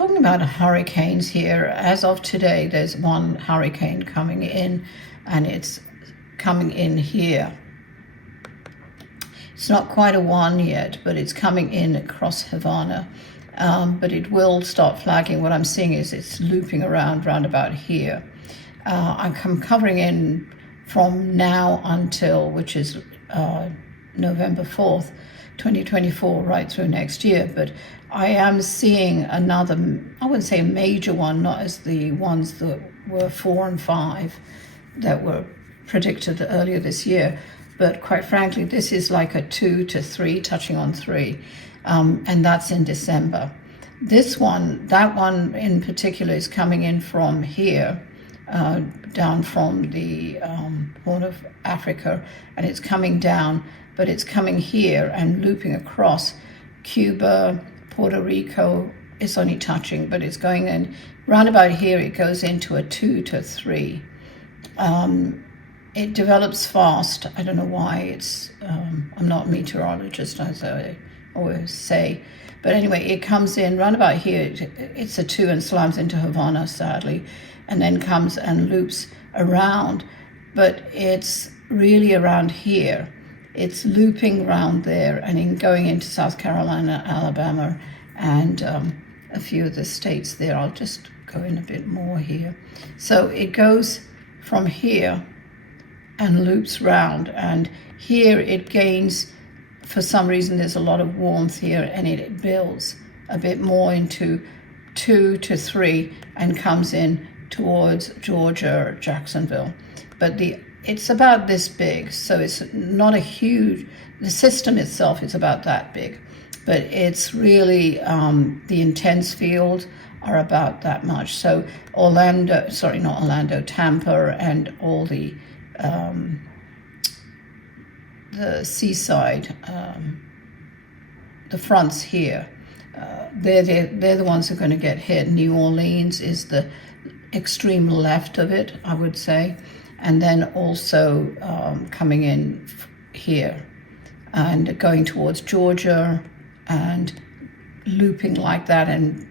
talking about hurricanes here. As of today, there's one hurricane coming in, and it's coming in here. It's not quite a one yet, but it's coming in across Havana. But it will start flagging. What I'm seeing is it's looping around about here. I'm covering in from now until, which is November 4th, 2024, right through next year. But I am seeing another, I wouldn't say a major one, not as the ones that were 4 and 5 that were predicted earlier this year. But quite frankly, this is like a 2 to 3, touching on 3. And that's in December. This one, that one in particular, is coming in from here, down from the Horn of Africa, and it's coming down, but it's coming here and looping across Cuba, Puerto Rico. It's only touching, but it's going in round about here. It goes into a 2 to 3. It develops fast. I don't know why. It's I'm not a meteorologist, as I always say, but anyway, it comes in round about here. It's a 2 and slams into Havana, sadly, and then comes and loops around, but it's really around here. It's looping around there and in going into South Carolina, Alabama, and a few of the states there. I'll just go in a bit more here. So it goes from here and loops round, and here it gains, for some reason there's a lot of warmth here, and it builds a bit more into 2 to 3 and comes in towards Georgia, Jacksonville. But it's about this big, so it's not a huge, the system itself is about that big, but it's really, the intense fields are about that much. So Tampa and all the seaside, the fronts here, they're the ones who are going to get hit. New Orleans is the extreme left of it, I would say, and then also coming in here and going towards Georgia and looping like that, and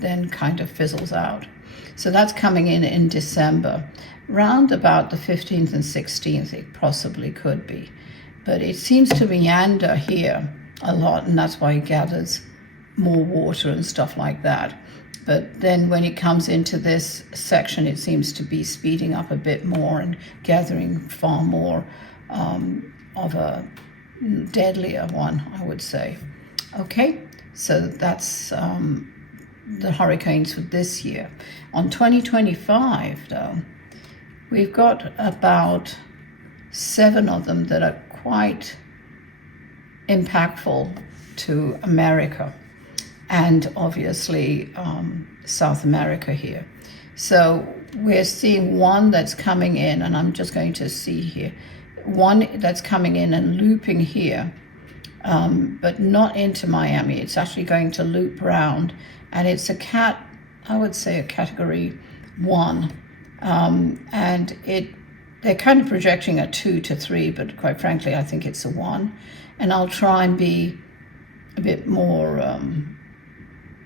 then kind of fizzles out. So that's coming in December. Round about the 15th and 16th, it possibly could be. But it seems to meander here a lot, and that's why it gathers more water and stuff like that. But then when it comes into this section, it seems to be speeding up a bit more and gathering far more of a deadlier one, I would say. Okay, so that's the hurricanes for this year. On 2025, though, we've got about 7 of them that are quite impactful to America, and obviously South America here. So we're seeing one that's coming in, and I'm just going to see here, one that's coming in and looping here, but not into Miami. It's actually going to loop round, and it's I would say a category 1, and they're kind of projecting a 2 to 3, but quite frankly, I think it's a 1. And I'll try and be a bit more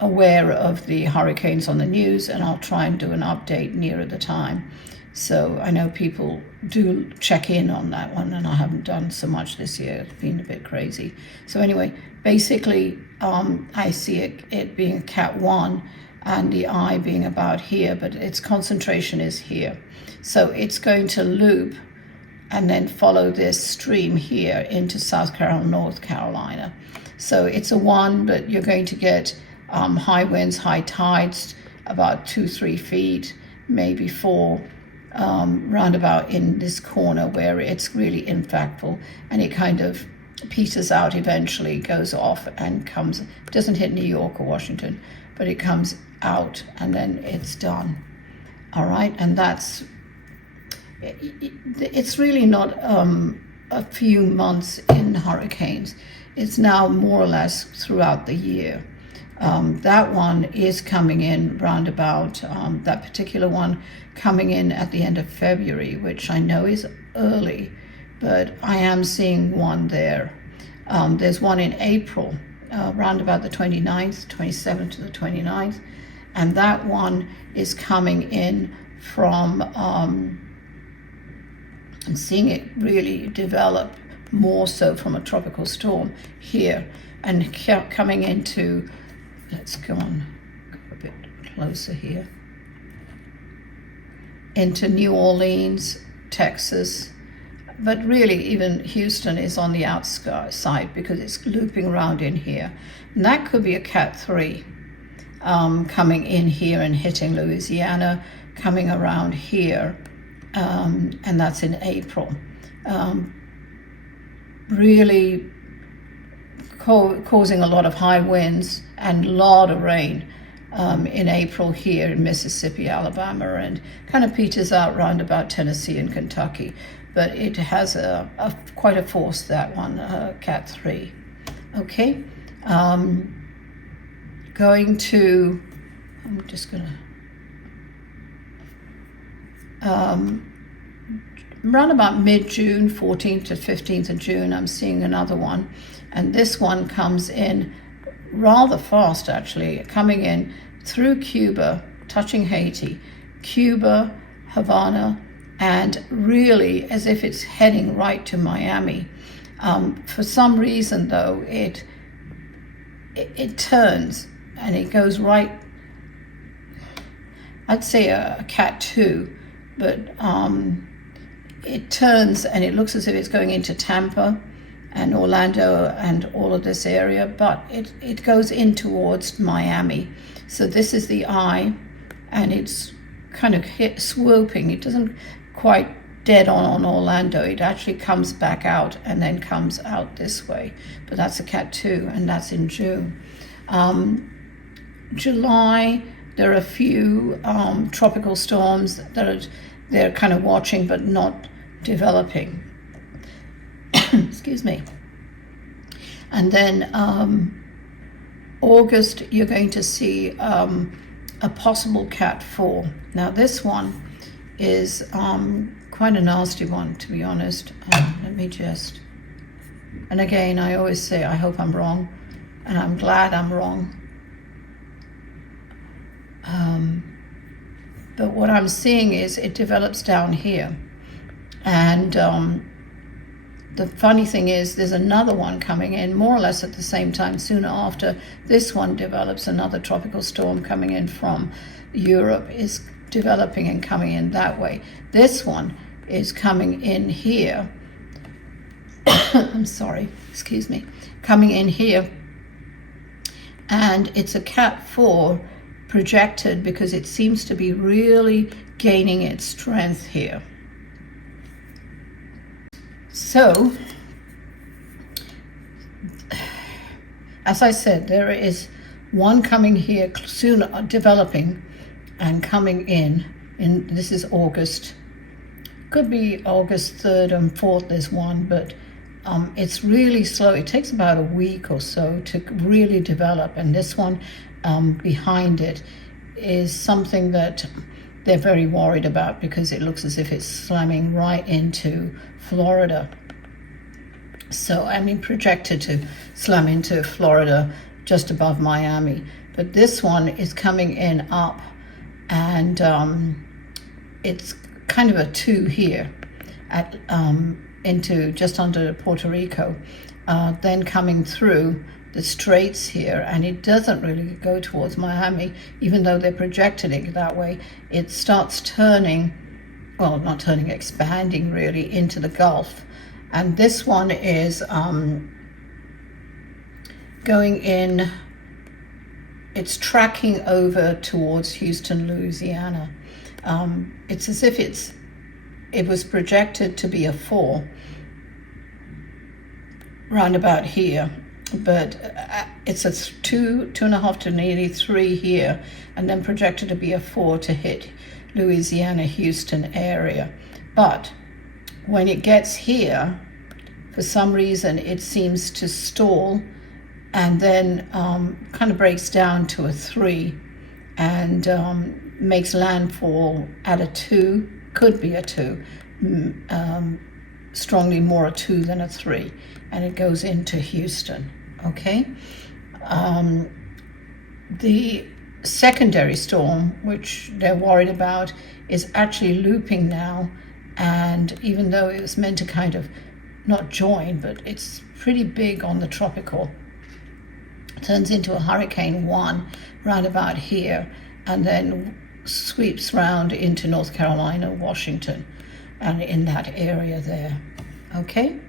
aware of the hurricanes on the news, and I'll try and do an update nearer the time. So I know people do check in on that one, and I haven't done so much this year. It's been a bit crazy. So anyway, basically, I see it being a Cat 1, and the eye being about here, but its concentration is here. So it's going to loop and then follow this stream here into South Carolina, North Carolina. So it's a 1, but you're going to get high winds, high tides, about 2-3 feet, maybe 4, roundabout in this corner where it's really impactful, and it kind of peters out eventually, goes off and doesn't hit New York or Washington, but it comes out and then it's done. All right, and it's really not a few months in hurricanes. It's now more or less throughout the year. That one is coming in roundabout, that particular one coming in at the end of February, which I know is early, but I am seeing one there. There's one in April, round about the 29th, 27th to the 29th, and that one is coming in from, I'm seeing it really develop more so from a tropical storm here, and coming into, let's go a bit closer here, into New Orleans, Texas, but really even Houston is on the outside because it's looping around in here. And that could be a Cat 3 coming in here and hitting Louisiana, coming around here, and that's in April. Really causing a lot of high winds and a lot of rain in April here in Mississippi, Alabama, and kind of peters out round about Tennessee and Kentucky. But it has quite a force, that one, Cat 3. Okay, going to, I'm just gonna, around about mid-June, 14th to 15th of June, I'm seeing another one. And this one comes in rather fast, actually, coming in through Cuba, touching Haiti, Cuba, Havana, and really as if it's heading right to Miami. For some reason, though, it turns and it goes right, I'd say a Cat 2, but it turns and it looks as if it's going into Tampa and Orlando and all of this area, but it goes in towards Miami. So this is the eye, and it's kind of swooping. It doesn't quite dead on Orlando. It actually comes back out and then comes out this way. But that's a Cat 2, and that's in June. July, there are a few tropical storms that they're kind of watching but not developing. Excuse me. And then August, you're going to see a possible Cat 4. Now this one is quite a nasty one, to be honest. Let me just, and again, I always say I hope I'm wrong, and I'm glad I'm wrong. But what I'm seeing is it develops down here, and the funny thing is there's another one coming in more or less at the same time. Sooner after this one develops, another tropical storm coming in from Europe is developing and coming in that way. This one is coming in here. I'm sorry, excuse me. Coming in here, and it's a Cat 4 projected because it seems to be really gaining its strength here. So, as I said, there is one coming here soon, developing and coming in this is August. Could be August 3rd and 4th, there's one, but it's really slow. It takes about a week or so to really develop, and this one behind it is something that they're very worried about because it looks as if it's slamming right into Florida. So, I mean, projected to slam into Florida just above Miami. But this one is coming in up, and it's kind of a 2 here at into just under Puerto Rico, then coming through the straits here, and it doesn't really go towards Miami, even though they're projecting it that way. It starts turning, well, not turning, expanding really into the Gulf. And this one is going in, it's tracking over towards Houston, Louisiana. It's as if it was projected to be a 4 round about here, but it's a 2.5 to nearly 3 here, and then projected to be a 4 to hit Louisiana, Houston area. But when it gets here, for some reason, it seems to stall and then kind of breaks down to a 3 and makes landfall at a 2, could be a 2, strongly more a 2 than a 3, and it goes into Houston. Okay, the secondary storm, which they're worried about, is actually looping now. And even though it was meant to kind of not join, but it's pretty big on the tropical, turns into a Hurricane 1 round about here, and then sweeps round into North Carolina, Washington, and in that area there. Okay,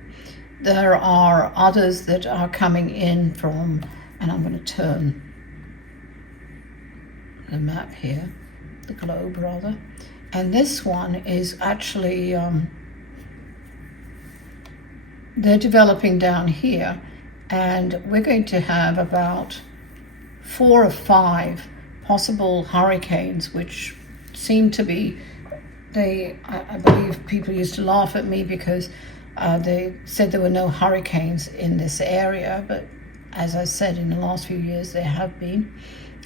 there are others that are coming in from, and I'm going to turn the map here, the globe rather, and this one is actually they're developing down here, and we're going to have about 4 or 5 possible hurricanes, which seem to be, I believe people used to laugh at me because they said there were no hurricanes in this area, but as I said, in the last few years there have been.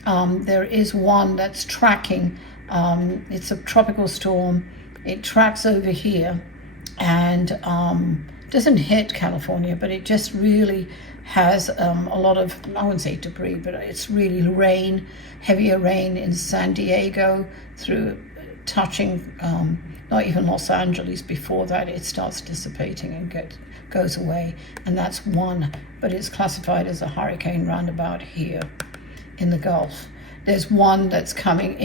There is one that's tracking, it's a tropical storm, it tracks over here, and doesn't hit California, but it just really has a lot of, I wouldn't say debris, but it's really rain, heavier rain in San Diego, through touching not even Los Angeles. Before that it starts dissipating and goes away, and that's one, but it's classified as a hurricane roundabout here in the Gulf. There's one that's coming in